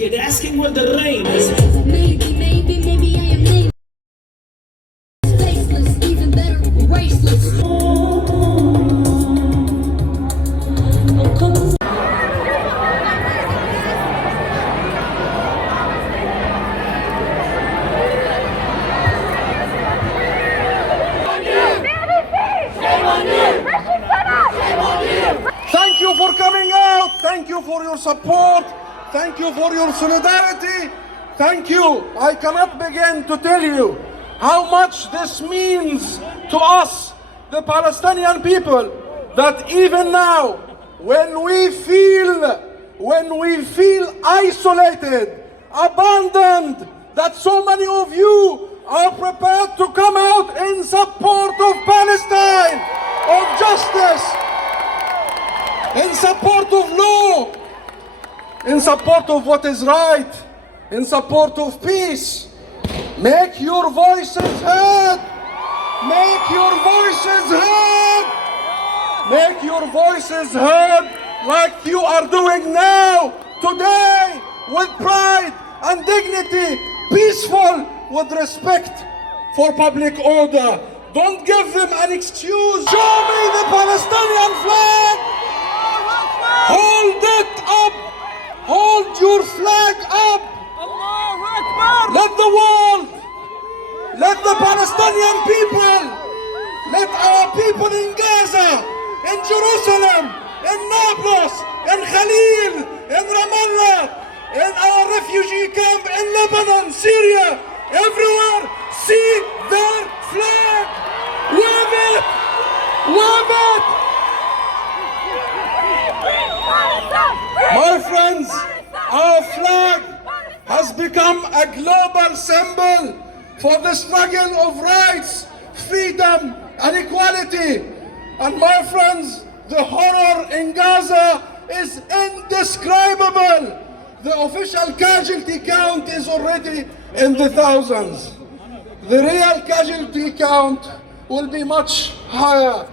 naked, asking where the rain is. Maybe I am nameless, faceless, even better, raceless. Thank you for coming out. Thank you for your support. Thank you for your solidarity. Thank you. I cannot begin to tell you how much this means to us, the Palestinian people, that even now, when we feel isolated, abandoned, that so many of you are prepared to come out in support of Palestine, of justice, in support of law, in support of what is right, in support of peace. Make your voices heard. Make your voices heard. Make your voices heard like you are doing now, today, with pride and dignity, peaceful, with respect for public order. Don't give them an excuse. Show me the Palestinian flag. Hold it up. Hold your flag up. Let the world, let the Palestinian people, let our people in Gaza, in Jerusalem, in Nablus, in Khalil, in Ramallah, in our refugee camp in Lebanon, Syria, everywhere, see their flag. Wave it! Wave it! My friends, our flag has become a global symbol for the struggle of rights, freedom, and equality. And my friends, the horror in Gaza is indescribable. The official casualty count is already in the thousands. The real casualty count will be much higher.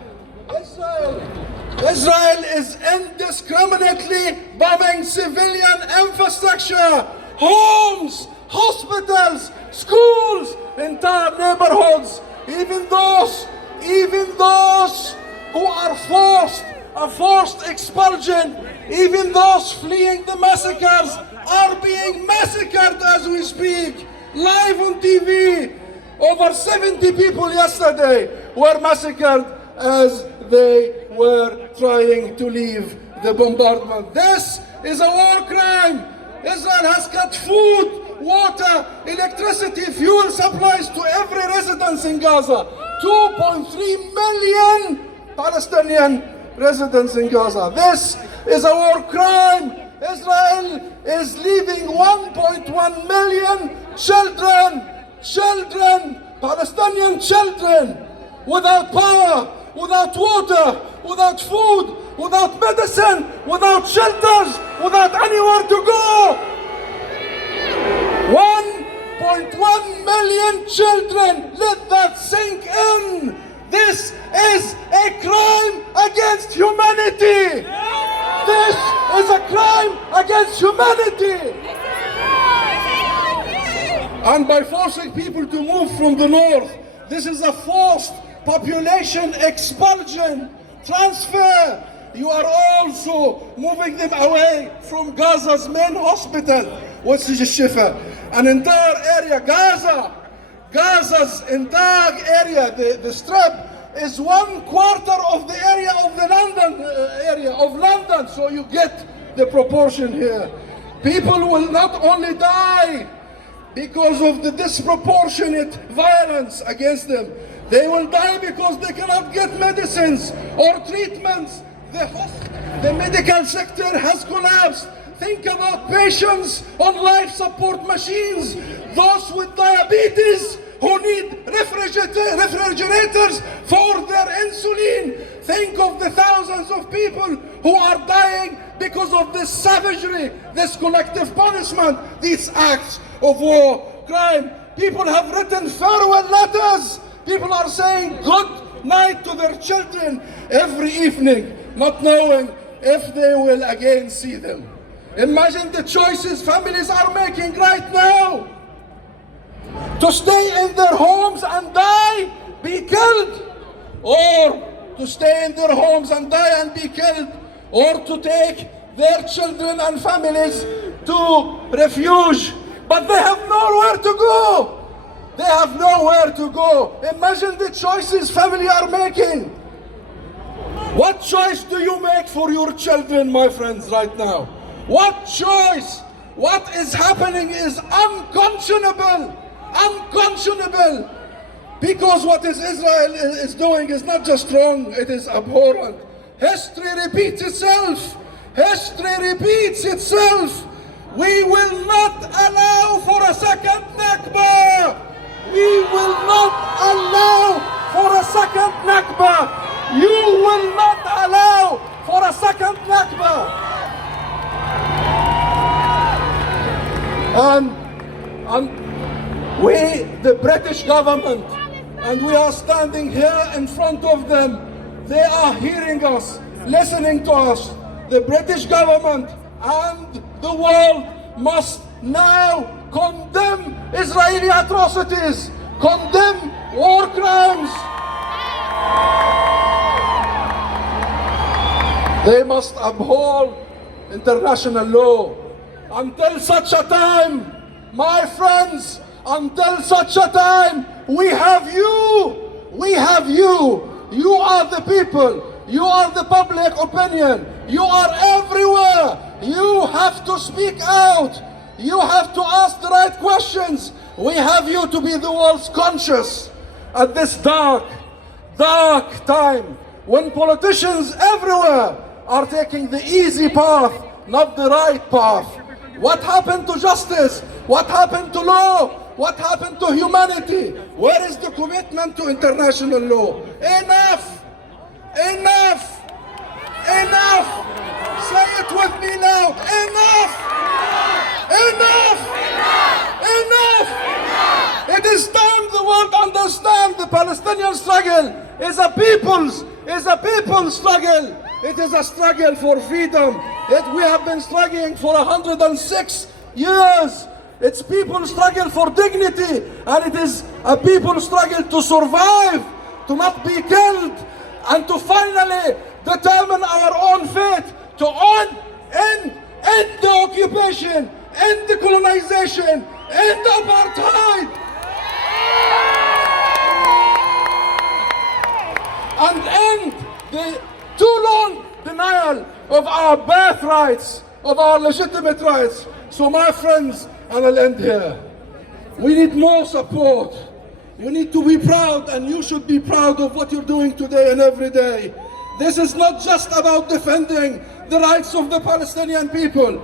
Israel is indiscriminately bombing civilian infrastructure, homes, hospitals, schools, entire neighborhoods. Even those who are forced expulsion, even those fleeing the massacres are being massacred as we speak. Live on TV, over 70 people yesterday were massacred as they were trying to leave the bombardment. This is a war crime. Israel has cut food, water, electricity, fuel supplies to every residence in Gaza. 2.3 million Palestinian residents in Gaza. This is a war crime. Israel is leaving 1.1 million children, Palestinian children, without power, without water, without food, without medicine, without shelters, without anywhere to go. 1.1 million children. Let that sink in. This is a crime against humanity. This is a crime against humanity. And by forcing people to move from the north, this is a forced population expulsion, transfer. You are also moving them away from Gaza's main hospital, which is Shifa. An entire area, Gaza's entire area, the strip, is 1/4 of the area of the London, so you get the proportion here. People will not only die because of the disproportionate violence against them, they will die because they cannot get medicines or treatments. The medical sector has collapsed. Think about patients on life support machines, those with diabetes who need refrigerators for their insulin. Think of the thousands of people who are dying because of this savagery, this collective punishment, these acts of war, crime. People have written farewell letters. People are saying good night to their children every evening, not knowing if they will again see them. Imagine the choices families are making right now. To stay in their homes and die, be killed, or to stay in their homes and die and be killed, or to take their children and families to refuge. But they have nowhere to go. They have nowhere to go. Imagine the choices family are making. What choice do you make for your children, my friends, right now? What choice? What is happening is unconscionable. Unconscionable. Because what Israel is doing is not just wrong, it is abhorrent. History repeats itself. History repeats itself. We will not allow for a second Nakba. We will not allow for a second Nakba. You will not allow for a second Nakba. And we, the British government, and we are standing here in front of them. They are hearing us, listening to us. The British government and the world must now condemn Israeli atrocities, condemn war crimes. They must uphold international law. Until such a time, my friends, until such a time, we have you. We have you. You are the people. You are the public opinion. You are everywhere. You have to speak out. You have to ask the right questions. We have you to be the world's conscious at this dark, dark time when politicians everywhere are taking the easy path, not the right path. What happened to justice? What happened to law? What happened to humanity? Where is the commitment to international law? Enough! Enough! Enough! Say it with me loud. Enough! Enough! Enough! It is time the world understand the Palestinian struggle is a people's struggle. It is a struggle for freedom. We have been struggling for 106 years. It's people's struggle for dignity, and it is a people's struggle to survive, to not be killed, and to finally determine our own fate, to end the occupation, end the colonization, end apartheid, and end the too long denial of our birthrights, of our legitimate rights. So my friends, and I'll end here, we need more support. You need to be proud, and you should be proud of what you're doing today and every day. This is not just about defending the rights of the Palestinian people.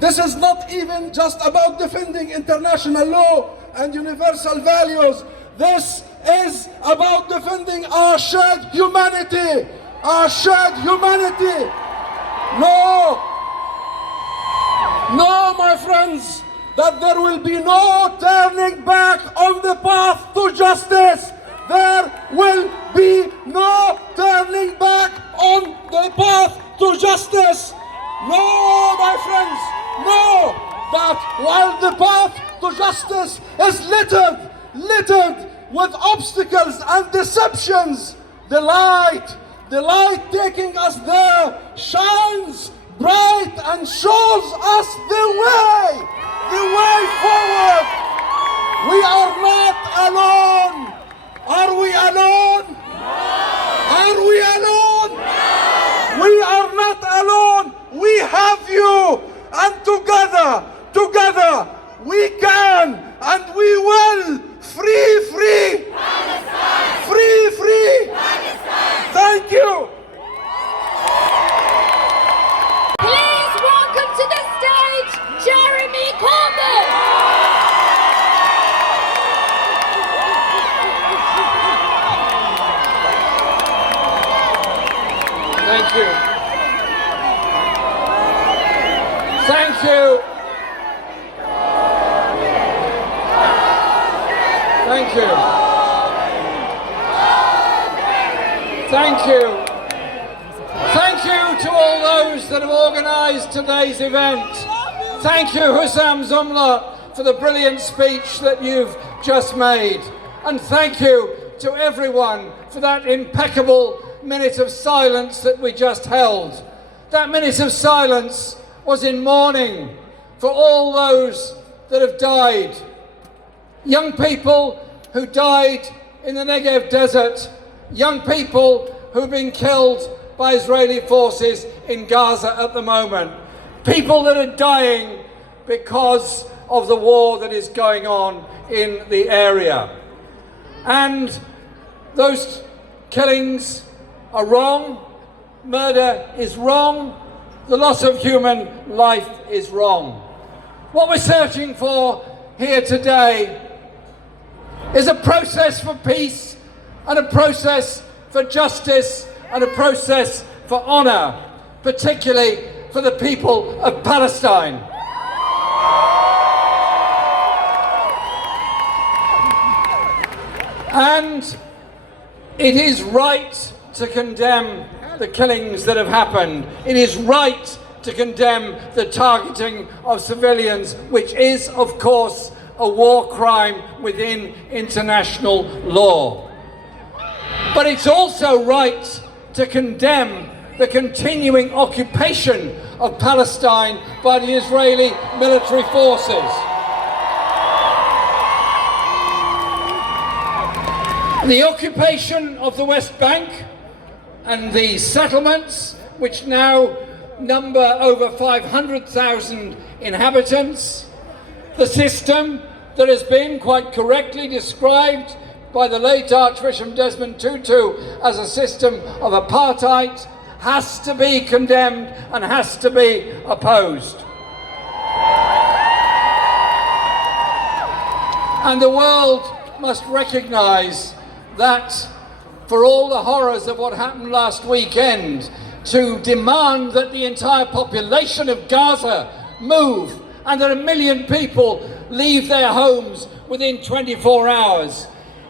This is not even just about defending international law and universal values. This is about defending our shared humanity. Our shared humanity. No, my friends, that there will be no turning back on the path to justice. There will be no turning back on the path to justice. No, my friends, no, that while the path to justice is littered with obstacles and deceptions, the light taking us there shines bright and shows us the way forward. We are not alone. Are we alone? Are we alone? We are not alone. We have you, and together we can and we will free Palestine. Free Palestine. Thank you. Please welcome to the stage, Jeremy Corbyn. Thank you. Thank you. Thank you. Thank you. Thank you to all those that have organised today's event. Thank you, Hussam Zumla, for the brilliant speech that you've just made. And thank you to everyone for that impeccable minute of silence that we just held. That minute of silence was in mourning for all those that have died. Young people who died in the Negev desert, young people who've been killed by Israeli forces in Gaza at the moment, people that are dying because of the war that is going on in the area. And those killings are wrong, murder is wrong, the loss of human life is wrong. What we're searching for here today is a process for peace and a process for justice and a process for honour, particularly for the people of Palestine. And it is right to condemn the killings that have happened. It is right to condemn the targeting of civilians, which is, of course, a war crime within international law. But it's also right to condemn the continuing occupation of Palestine by the Israeli military forces. The occupation of the West Bank and the settlements, which now number over 500,000 inhabitants, the system that has been quite correctly described by the late Archbishop Desmond Tutu as a system of apartheid, has to be condemned and has to be opposed. And the world must recognise that for all the horrors of what happened last weekend, to demand that the entire population of Gaza move and that 1 million people leave their homes within 24 hours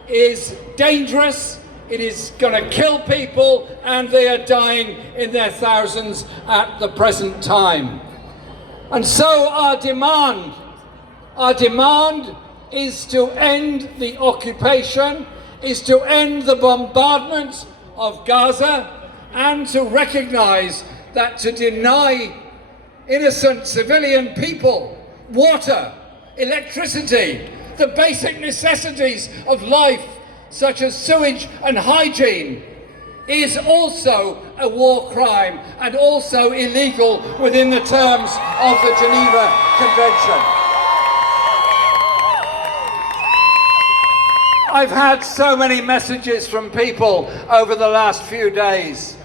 is dangerous, it is going to kill people, and they are dying in their thousands at the present time. And so our demand is to end the occupation, is to end the bombardment of Gaza, and to recognise that to deny innocent civilian people water, electricity, the basic necessities of life, such as sewage and hygiene, is also a war crime and also illegal within the terms of the Geneva Convention. I've had so many messages from people over the last few days.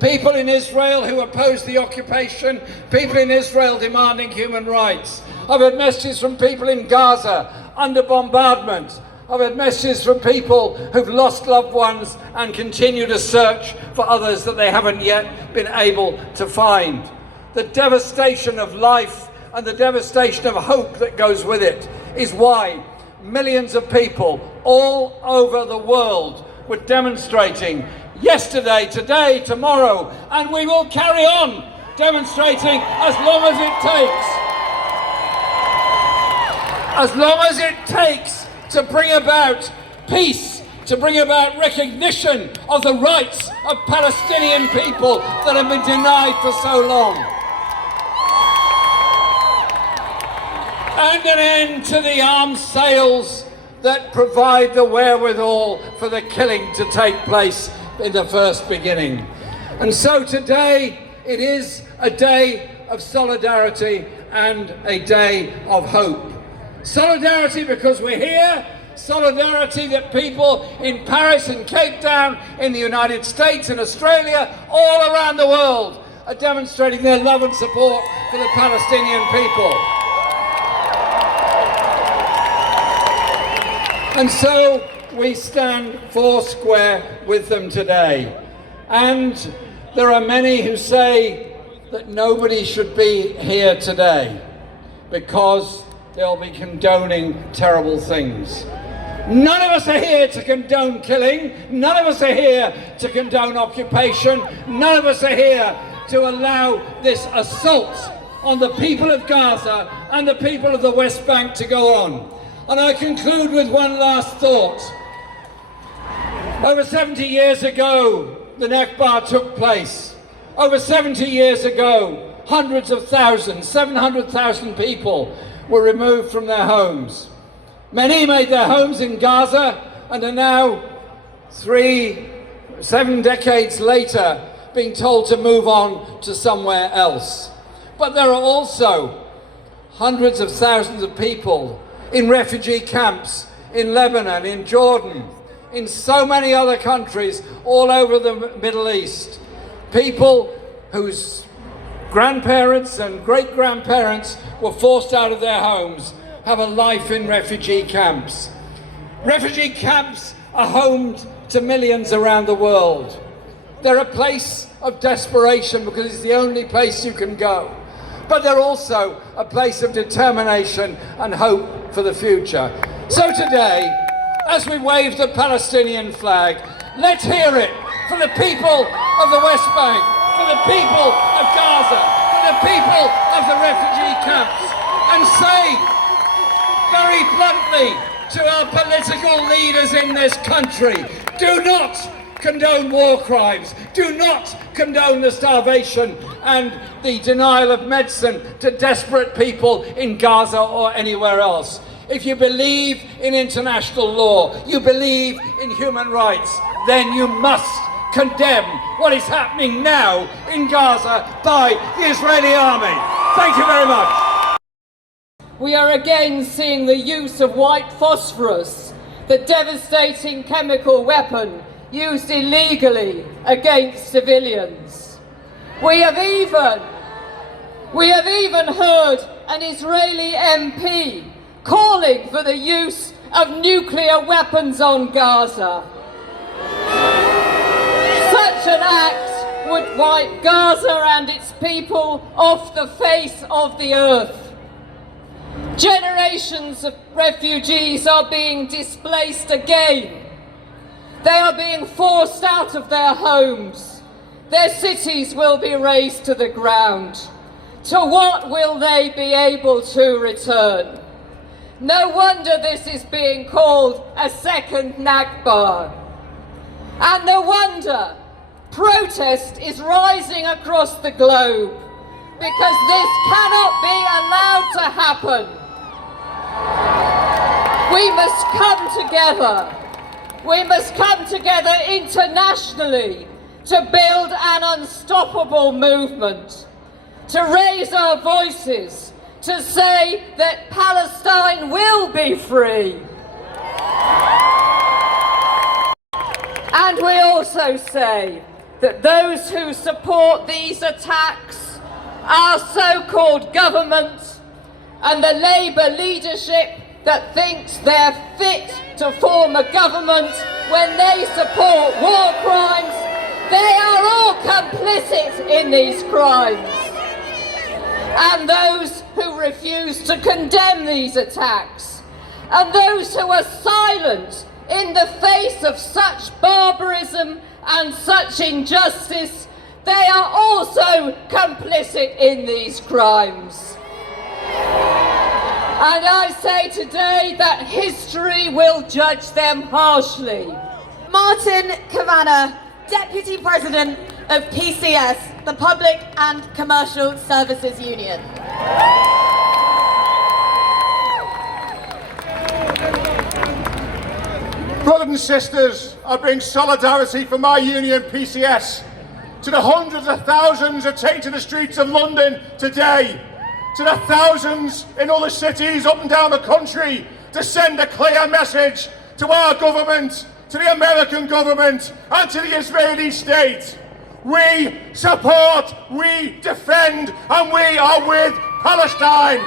People in Israel who oppose the occupation, people in Israel demanding human rights. I've had messages from people in Gaza under bombardment. I've had messages from people who've lost loved ones and continue to search for others that they haven't yet been able to find. The devastation of life and the devastation of hope that goes with it is why millions of people all over the world were demonstrating yesterday, today, tomorrow, and we will carry on demonstrating as long as it takes. As long as it takes to bring about peace, to bring about recognition of the rights of Palestinian people that have been denied for so long. And an end to the arms sales that provide the wherewithal for the killing to take place in the first beginning. And so today it is a day of solidarity and a day of hope. Solidarity because we're here, solidarity that people in Paris and Cape Town, in the United States, in Australia, all around the world are demonstrating their love and support for the Palestinian people. And so we stand foursquare with them today. And there are many who say that nobody should be here today because they'll be condoning terrible things. None of us are here to condone killing. None of us are here to condone occupation. None of us are here to allow this assault on the people of Gaza and the people of the West Bank to go on. And I conclude with one last thought. Over 70 years ago, the Nakba took place. Over 70 years ago, hundreds of thousands, 700,000 people were removed from their homes. Many made their homes in Gaza and are now 7 decades later being told to move on to somewhere else. But there are also hundreds of thousands of people in refugee camps in Lebanon, in Jordan, in so many other countries all over the Middle East. People whose grandparents and great-grandparents were forced out of their homes have a life in refugee camps. Refugee camps are home to millions around the world. They're a place of desperation because it's the only place you can go. But they're also a place of determination and hope for the future. So today, as we wave the Palestinian flag, let's hear it for the people of the West Bank, for the people of Gaza, for the people of the refugee camps, and say very bluntly to our political leaders in this country, do not condone war crimes, do not condone the starvation and the denial of medicine to desperate people in Gaza or anywhere else. If you believe in international law, you believe in human rights, then you must condemn what is happening now in Gaza by the Israeli army. Thank you very much. We are again seeing the use of white phosphorus, the devastating chemical weapon used illegally against civilians. We have even heard an Israeli MP calling for the use of nuclear weapons on Gaza. Such an act would wipe Gaza and its people off the face of the earth. Generations of refugees are being displaced again. They are being forced out of their homes. Their cities will be razed to the ground. To what will they be able to return? No wonder this is being called a second Nakba. And no wonder protest is rising across the globe, because this cannot be allowed to happen. We must come together. We must come together internationally to build an unstoppable movement, to raise our voices, to say that Palestine will be free. And we also say that those who support these attacks, our so-called government and the Labour leadership that thinks they're fit to form a government when they support war crimes, they are all complicit in these crimes. And those who refuse to condemn these attacks, and those who are silent in the face of such barbarism and such injustice, they are also complicit in these crimes. And I say today that history will judge them harshly. Martin Kavanagh, Deputy President of PCS, the Public and Commercial Services Union. Brothers and sisters, I bring solidarity from my union PCS to the hundreds of thousands that take to the streets of London today, to the thousands in other cities up and down the country, to send a clear message to our government, to the American government and to the Israeli state. We support, we defend, and we are with Palestine.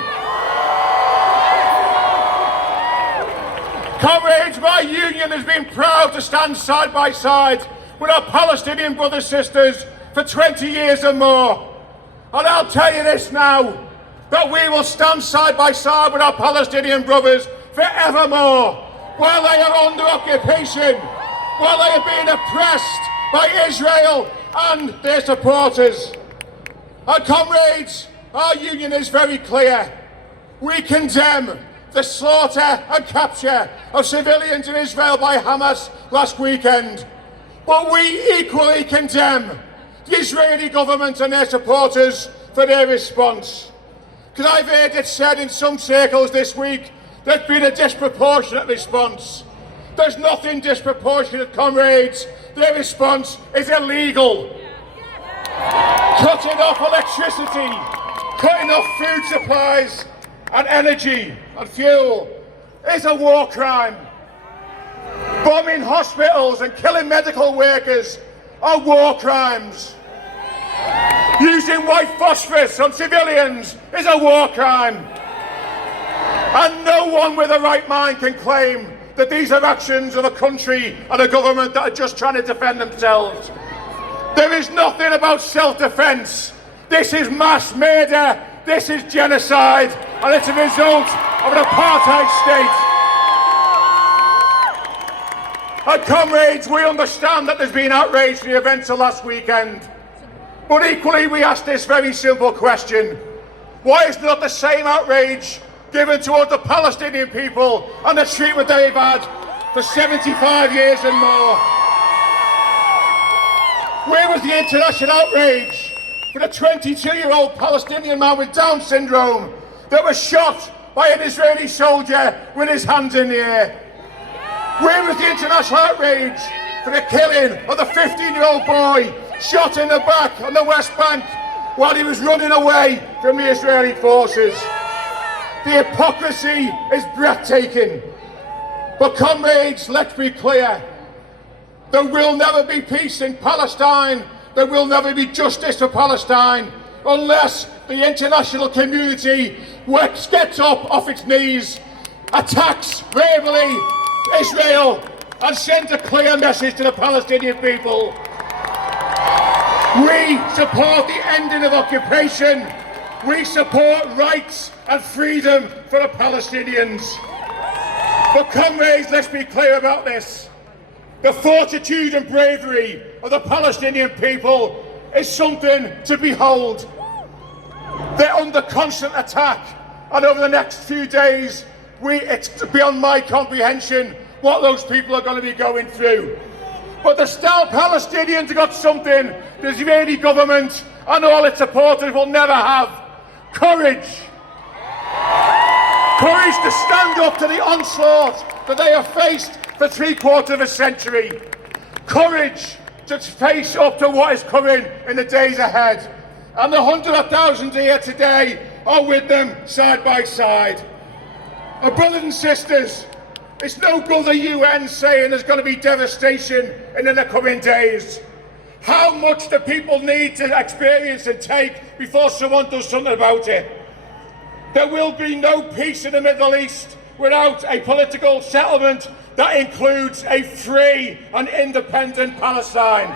Comrades, my union has been proud to stand side by side with our Palestinian brothers and sisters for 20 years and more. And I'll tell you this now, that we will stand side by side with our Palestinian brothers forevermore, while they are under occupation, while they are being oppressed by Israel and their supporters. And comrades, our union is very clear. We condemn the slaughter and capture of civilians in Israel by Hamas last weekend. But we equally condemn the Israeli government and their supporters for their response. Because I've heard it said in some circles this week there's been a disproportionate response. There's nothing disproportionate, comrades. Their response is illegal. Cutting off electricity, cutting off food supplies and energy and fuel is a war crime. Bombing hospitals and killing medical workers are war crimes. Using white phosphorus on civilians is a war crime. And no one with a right mind can claim that these are actions of a country and a government that are just trying to defend themselves. There is nothing about self-defence. This is mass murder, this is genocide, and it's a result of an apartheid state. And comrades, we understand that there's been outrage for the events of last weekend. But equally, we ask this very simple question. Why is not the same outrage given towards the Palestinian people and the treatment they've had for 75 years and more? Where was the international outrage for the 22-year-old Palestinian man with Down syndrome that was shot by an Israeli soldier with his hands in the air? Where was the international outrage for the killing of the 15-year-old boy shot in the back on the West Bank while he was running away from the Israeli forces? The hypocrisy is breathtaking. But comrades, let's be clear. There will never be peace in Palestine. There will never be justice for Palestine unless the international community gets up off its knees, attacks bravely Israel, and sends a clear message to the Palestinian people. We support the ending of occupation. We support rights and freedom for the Palestinians. But comrades, let's be clear about this. The fortitude and bravery of the Palestinian people is something to behold. They're under constant attack, and over the next few days, it's beyond my comprehension what those people are going to be going through. But the still Palestinians have got something the Israeli government and all its supporters will never have. Courage. Courage to stand up to the onslaught that they have faced for 3/4 of a century. Courage to face up to what is coming in the days ahead. And the hundreds of thousands here today are with them side by side. My brothers and sisters, it's no good the UN saying there's going to be devastation in the coming days. How much do people need to experience and take before someone does something about it? There will be no peace in the Middle East without a political settlement that includes a free and independent Palestine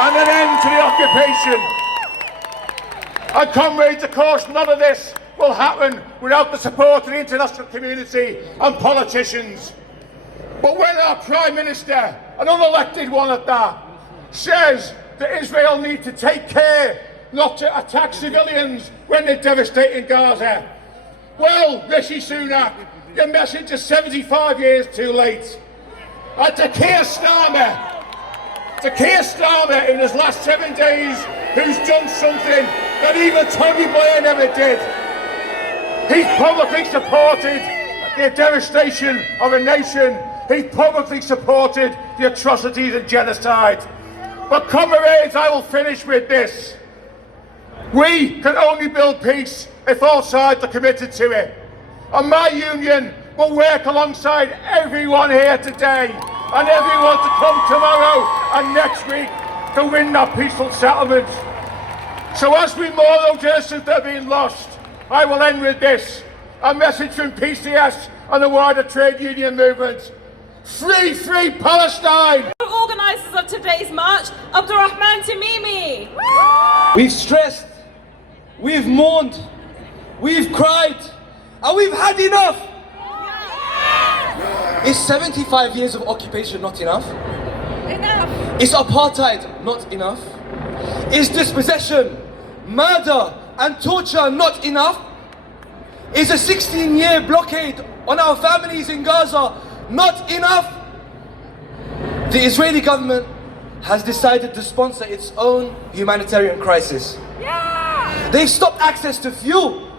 and an end to the occupation. And comrades, of course, none of this will happen without the support of the international community and politicians. But when our Prime Minister, an unelected one at that, says that Israel needs to take care not to attack civilians when they're devastating Gaza, well, Rishi Sunak, your message is 75 years too late. And to Keir Starmer in his last 7 days, who's done something that even Tony Blair never did. He's publicly supported the devastation of a nation. He's publicly supported the atrocities and genocide. But comrades, I will finish with this. We can only build peace if all sides are committed to it. And my union will work alongside everyone here today and everyone to come tomorrow and next week to win that peaceful settlement. So as we mourn those innocents that have been lost, I will end with this, a message from PCS and the wider trade union movement. Free, free Palestine! Organisers of today's march, Abdurrahman Tamimi. We've stressed, we've mourned, we've cried, and we've had enough! Is 75 years of occupation not enough? Enough! Is apartheid not enough? Is dispossession, murder, and torture not enough? Is a 16-year blockade on our families in Gaza not enough? The Israeli government has decided to sponsor its own humanitarian crisis. They've stopped access to fuel.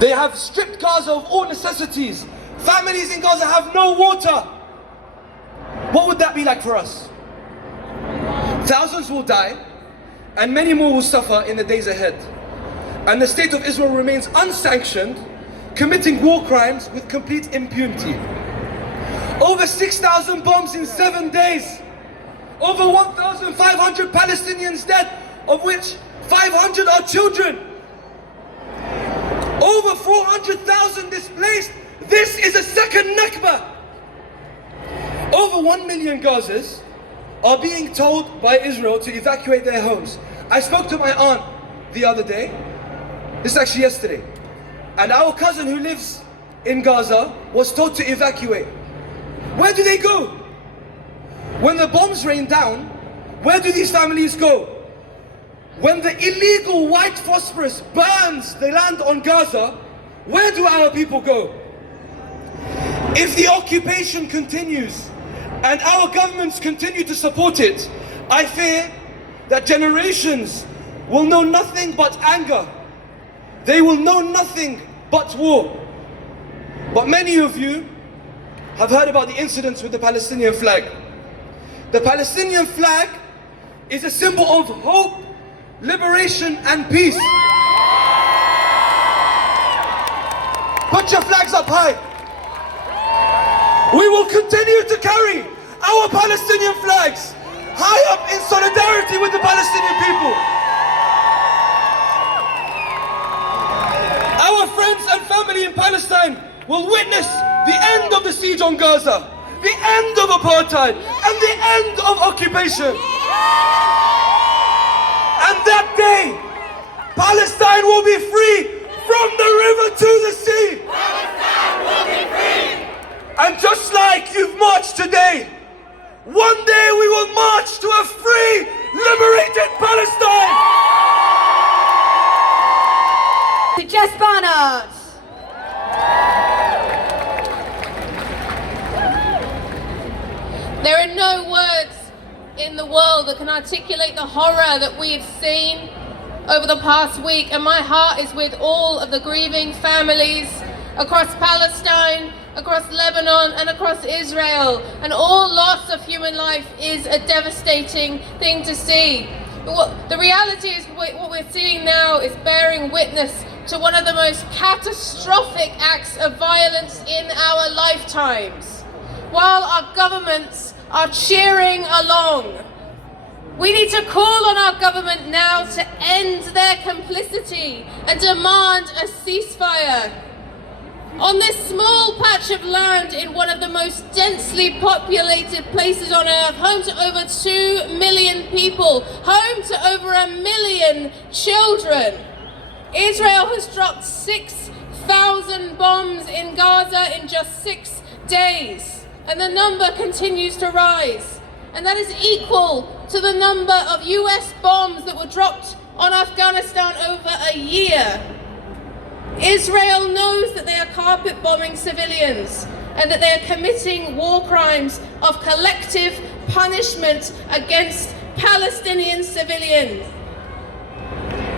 They have stripped Gaza of all necessities. Families in Gaza have no water. What would that be like for us? Thousands will die, and many more will suffer in the days ahead. And the state of Israel remains unsanctioned, committing war crimes with complete impunity. Over 6,000 bombs in 7 days. Over 1,500 Palestinians dead, of which 500 are children. Over 400,000 displaced. This is a second Nakba. Over 1 million Gazas are being told by Israel to evacuate their homes. I spoke to my aunt the other day, this is actually yesterday, and our cousin who lives in Gaza was told to evacuate. Where do they go? When the bombs rain down, where do these families go? When the illegal white phosphorus burns the land on Gaza, where do our people go? If the occupation continues and our governments continue to support it, I fear that generations will know nothing but anger. They will know nothing but war. But many of you have heard about the incidents with the Palestinian flag. The Palestinian flag is a symbol of hope, liberation and peace. Put your flags up high. We will continue to carry our Palestinian flags high up in solidarity with the Palestinian people. Our friends and family in Palestine will witness the end of the siege on Gaza, the end of apartheid, and the end of occupation. And that day, Palestine will be free from the river to the sea. Palestine will be free. And just like you've marched today, one day we will march to a free, liberated Palestine. Suggest banners. There are no words in the world that can articulate the horror that we have seen over the past week, and my heart is with all of the grieving families across Palestine, across Lebanon and across Israel, and all loss of human life is a devastating thing to see. But the reality is what we're seeing now is bearing witness to one of the most catastrophic acts of violence in our lifetimes. While our governments are cheering along, we need to call on our government now to end their complicity and demand a ceasefire. On this small patch of land in one of the most densely populated places on earth, home to over 2 million people, home to over 1 million children, Israel has dropped 6,000 bombs in Gaza in just 6 days, and the number continues to rise. And that is equal to the number of US bombs that were dropped on Afghanistan over a year. Israel knows that they are carpet bombing civilians and that they are committing war crimes of collective punishment against Palestinian civilians.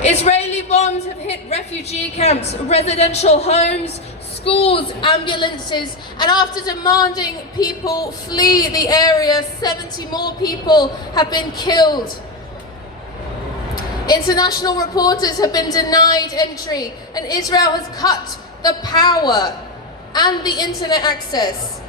Israeli bombs have hit refugee camps, residential homes, schools, ambulances, and after demanding people flee the area, 70 more people have been killed. International reporters have been denied entry, and Israel has cut the power and the internet access.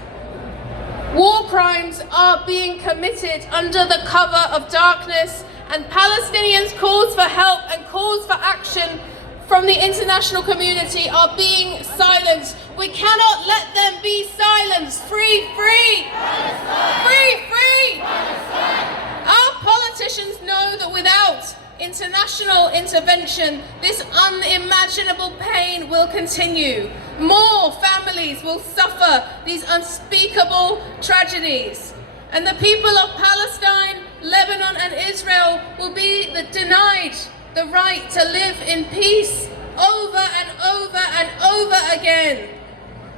War crimes are being committed under the cover of darkness, and Palestinians' calls for help and calls for action from the international community are being silenced. We cannot let them be silenced. Free, free! Palestine! Free, free! Palestine! Our politicians know that without international intervention, this unimaginable pain will continue. More families will suffer these unspeakable tragedies. And the people of Palestine, Lebanon and Israel will be denied the right to live in peace over and over and over again.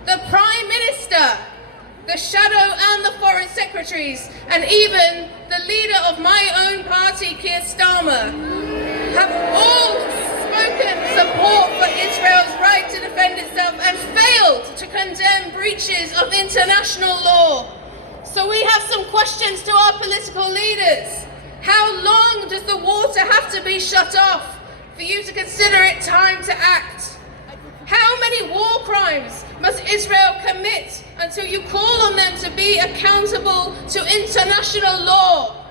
The Prime Minister, the Shadow and the Foreign Secretaries, and even the leader of my own party, Keir Starmer, have all spoken support for Israel's right to defend itself and failed to condemn breaches of international law. So we have some questions to our political leaders. How long does the water have to be shut off for you to consider it time to act? How many war crimes must Israel commit until you call on them to be accountable to international law?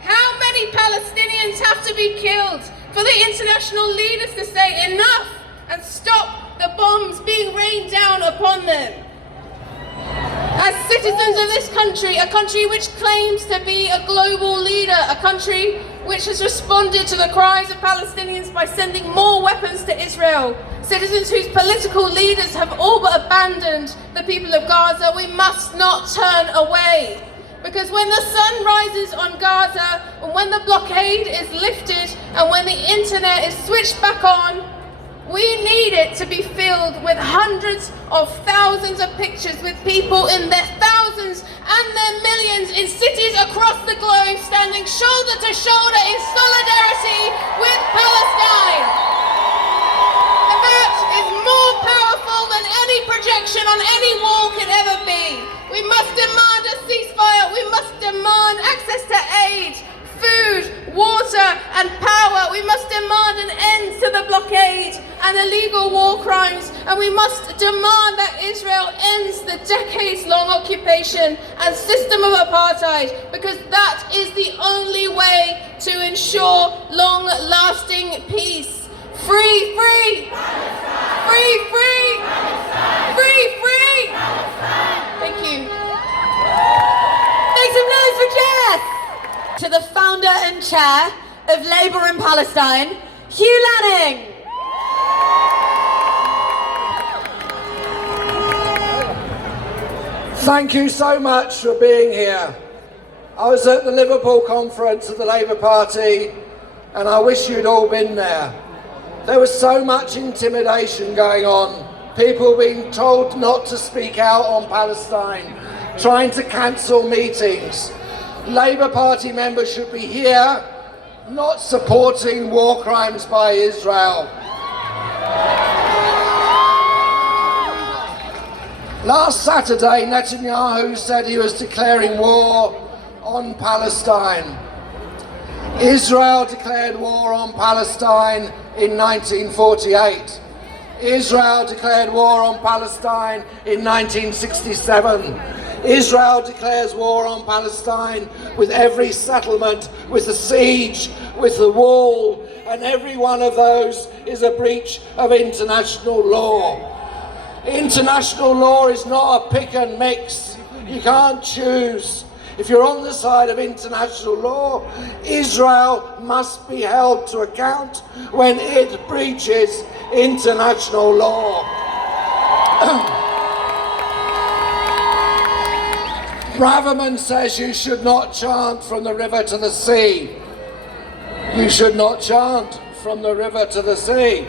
How many Palestinians have to be killed for the international leaders to say enough and stop the bombs being rained down upon them? As citizens of this country, a country which claims to be a global leader, a country which has responded to the cries of Palestinians by sending more weapons to Israel, citizens whose political leaders have all but abandoned the people of Gaza, we must not turn away. Because when the sun rises on Gaza, and when the blockade is lifted, and when the internet is switched back on, we need it to be filled with hundreds of thousands of pictures with people in their thousands and their millions in cities across the globe standing shoulder to shoulder in solidarity with Palestine. And that is more powerful than any projection on any wall can ever be. We must demand a ceasefire. We must demand access to aid, food, water and power. We must demand an end to the blockade and illegal war crimes, and we must demand that Israel ends the decades-long occupation and system of apartheid, because that is the only way to ensure long-lasting peace. Free, free! Free, free! Free, free! Thank you. Make some noise for Jess! To the founder and chair of Labour in Palestine, Hugh Lanning. Thank you so much for being here. I was at the Liverpool conference of the Labour Party, and I wish you'd all been there. There was so much intimidation going on, people being told not to speak out on Palestine, trying to cancel meetings. Labour Party members should be here, not supporting war crimes by Israel. Last Saturday, Netanyahu said he was declaring war on Palestine. Israel declared war on Palestine in 1948. Israel declared war on Palestine in 1967. Israel declares war on Palestine with every settlement, with the siege, with the wall, and every one of those is a breach of international law. International law is not a pick and mix. You can't choose. If you're on the side of international law, Israel must be held to account when it breaches international law. Braverman says you should not chant from the river to the sea. You should not chant from the river to the sea.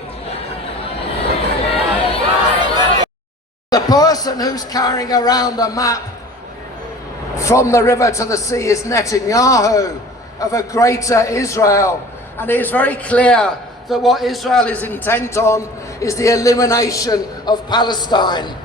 The person who's carrying around a map from the river to the sea is Netanyahu of a greater Israel. And it is very clear that what Israel is intent on is the elimination of Palestine.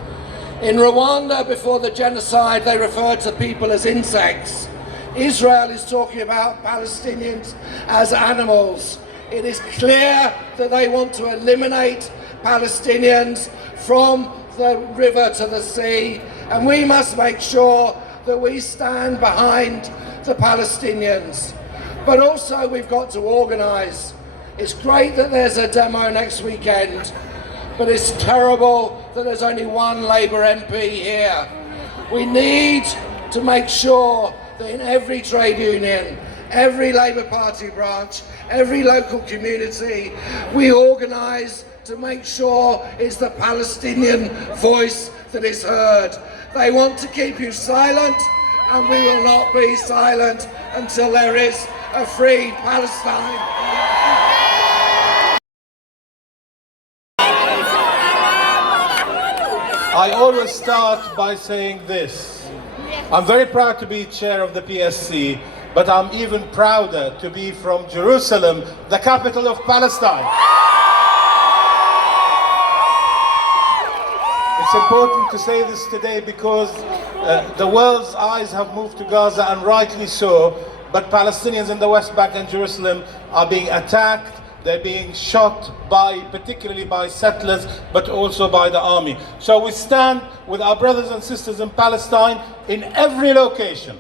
In Rwanda, before the genocide, they referred to people as insects. Israel is talking about Palestinians as animals. It is clear that they want to eliminate Palestinians from the river to the sea, and we must make sure that we stand behind the Palestinians. But also we've got to organise. It's great that there's a demo next weekend, but it's terrible that there's only one Labour MP here. We need to make sure that in every trade union, every Labour Party branch, every local community, we organise to make sure it's the Palestinian voice that is heard. They want to keep you silent, and we will not be silent until there is a free Palestine. I always start by saying this. I'm very proud to be chair of the PSC, but I'm even prouder to be from Jerusalem, the capital of Palestine. It's important to say this today because the world's eyes have moved to Gaza, and rightly so, but Palestinians in the West Bank and Jerusalem are being attacked. They're being shot particularly by settlers, but also by the army. So we stand with our brothers and sisters in Palestine in every location.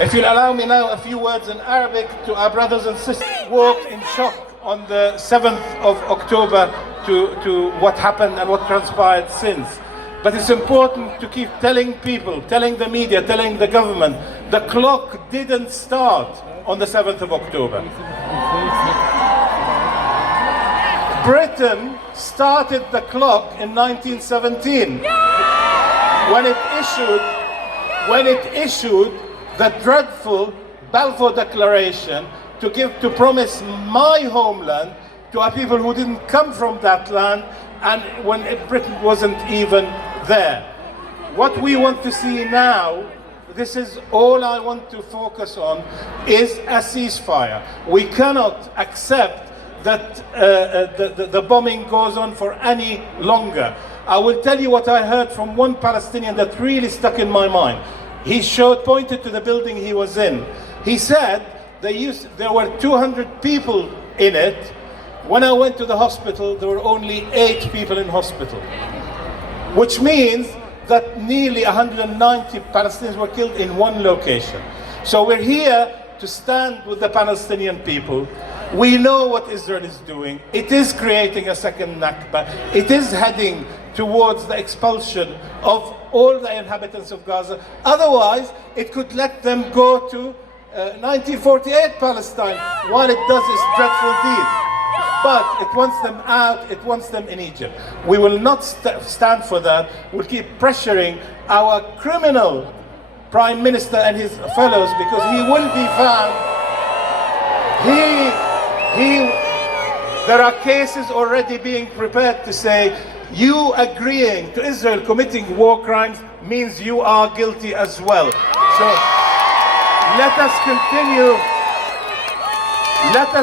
If you'll allow me now a few words in Arabic to our brothers and sisters who walked in shock on the 7th of October to what happened and what transpired since. But it's important to keep telling people, telling the media, telling the government, the clock didn't start on the 7th of October. Britain started the clock in 1917 when it issued the dreadful Balfour Declaration to promise my homeland to our people who didn't come from that land, and when Britain wasn't even there. What we want to see now, this is all I want to focus on, is a ceasefire. We cannot accept that the bombing goes on for any longer. I will tell you what I heard from one Palestinian that really stuck in my mind. He pointed to the building he was in. He said there were 200 people in it. When I went to the hospital, there were only 8 people in hospital, which means that nearly 190 Palestinians were killed in one location. So we're here to stand with the Palestinian people. We know what Israel is doing. It is creating a second Nakba. It is heading towards the expulsion of all the inhabitants of Gaza. Otherwise, it could let them go to 1948 Palestine while it does its dreadful deed. But it wants them out, it wants them in Egypt. We will not stand for that. We'll keep pressuring our criminal Prime Minister and his fellows, because he will be found. There are cases already being prepared to say, you agreeing to Israel committing war crimes means you are guilty as well. So let us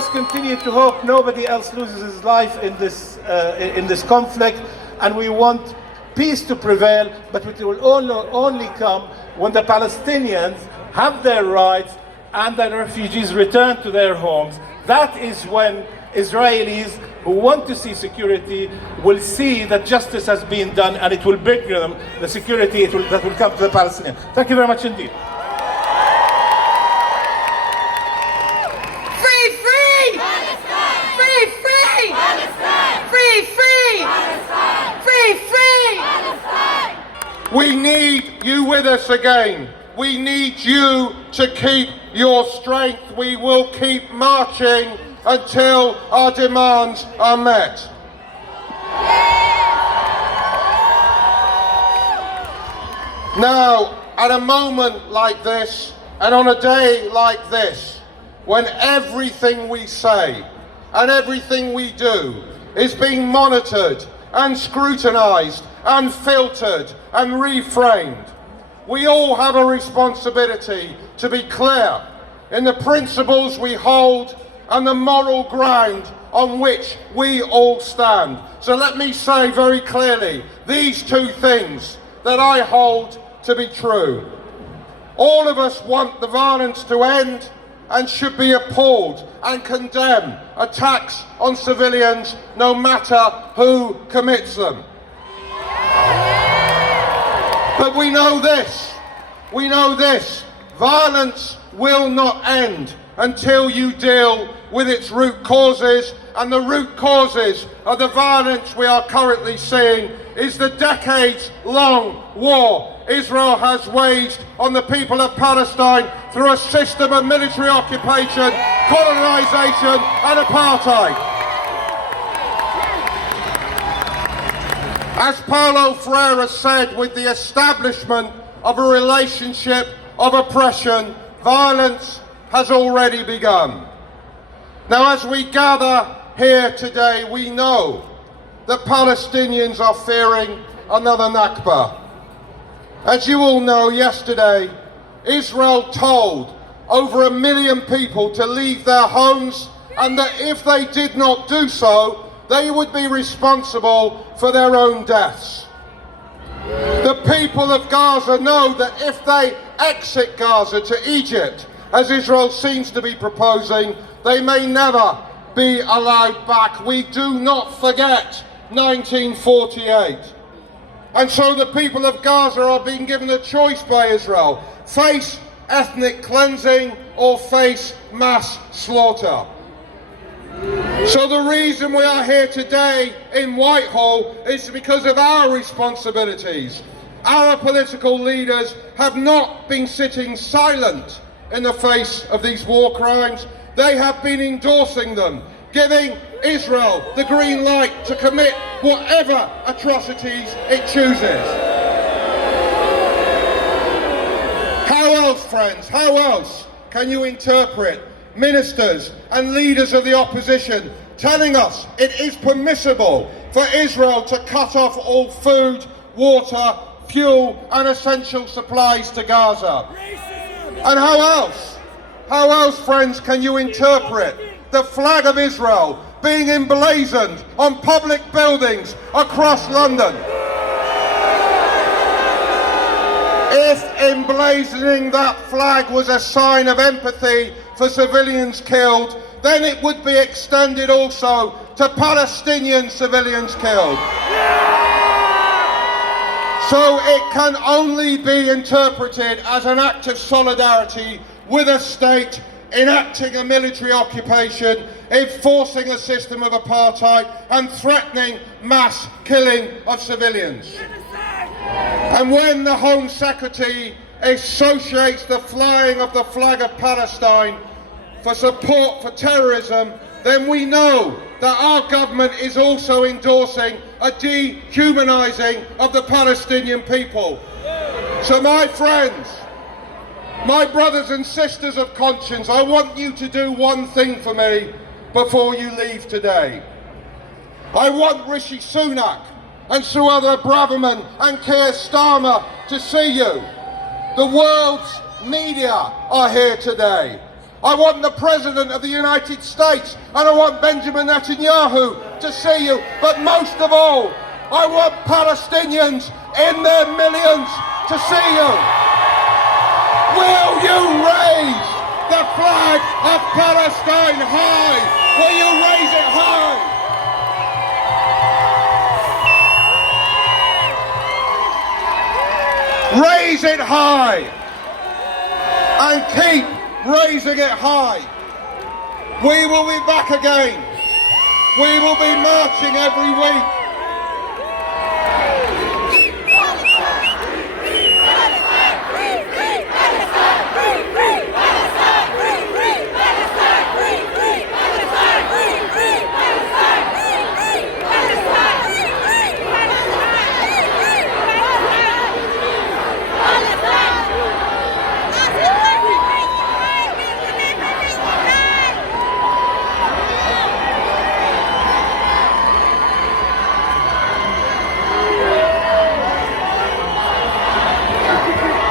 continue to hope nobody else loses his life in this conflict, and we want peace to prevail, but it will only come when the Palestinians have their rights and the refugees return to their homes. That is when Israelis who want to see security will see that justice has been done, and it will bring them the security that will come to the Palestinians. Thank you very much indeed. We need you with us again. We need you to keep your strength. We will keep marching until our demands are met. Now, at a moment like this, and on a day like this, when everything we say and everything we do is being monitored and scrutinised and filtered and reframed, we all have a responsibility to be clear in the principles we hold and the moral ground on which we all stand. So let me say very clearly these two things that I hold to be true. All of us want the violence to end and should be appalled and condemn attacks on civilians, no matter who commits them. But we know this, violence will not end until you deal with its root causes, and the root causes of the violence we are currently seeing is the decades-long war Israel has waged on the people of Palestine through a system of military occupation, colonisation and apartheid. As Paulo Freire said, with the establishment of a relationship of oppression, violence has already begun. Now, as we gather here today, we know that Palestinians are fearing another Nakba. As you all know, yesterday, Israel told over 1 million people to leave their homes, and that if they did not do so, they would be responsible for their own deaths. The people of Gaza know that if they exit Gaza to Egypt, as Israel seems to be proposing, they may never be allowed back. We do not forget 1948. And so the people of Gaza are being given a choice by Israel: face ethnic cleansing or face mass slaughter. So the reason we are here today in Whitehall is because of our responsibilities. Our political leaders have not been sitting silent in the face of these war crimes. They have been endorsing them, giving Israel the green light to commit whatever atrocities it chooses. How else, friends, how else can you interpret ministers and leaders of the opposition telling us it is permissible for Israel to cut off all food, water, fuel and essential supplies to Gaza? And how else, friends, can you interpret the flag of Israel being emblazoned on public buildings across London? If emblazoning that flag was a sign of empathy for civilians killed, then it would be extended also to Palestinian civilians killed. So it can only be interpreted as an act of solidarity with a state enacting a military occupation, enforcing a system of apartheid and threatening mass killing of civilians. And when the Home Secretary associates the flying of the flag of Palestine for support for terrorism, then we know that our government is also endorsing a dehumanising of the Palestinian people. So my friends, my brothers and sisters of conscience, I want you to do one thing for me before you leave today. I want Rishi Sunak and Suella Braverman and Keir Starmer to see you. The world's media are here today. I want the President of the United States and I want Benjamin Netanyahu to see you. But most of all, I want Palestinians in their millions to see you. Will you raise the flag of Palestine high? Will you raise it high? Raise it high and keep raising it high. We will be back again. We will be marching every week.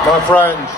My friends,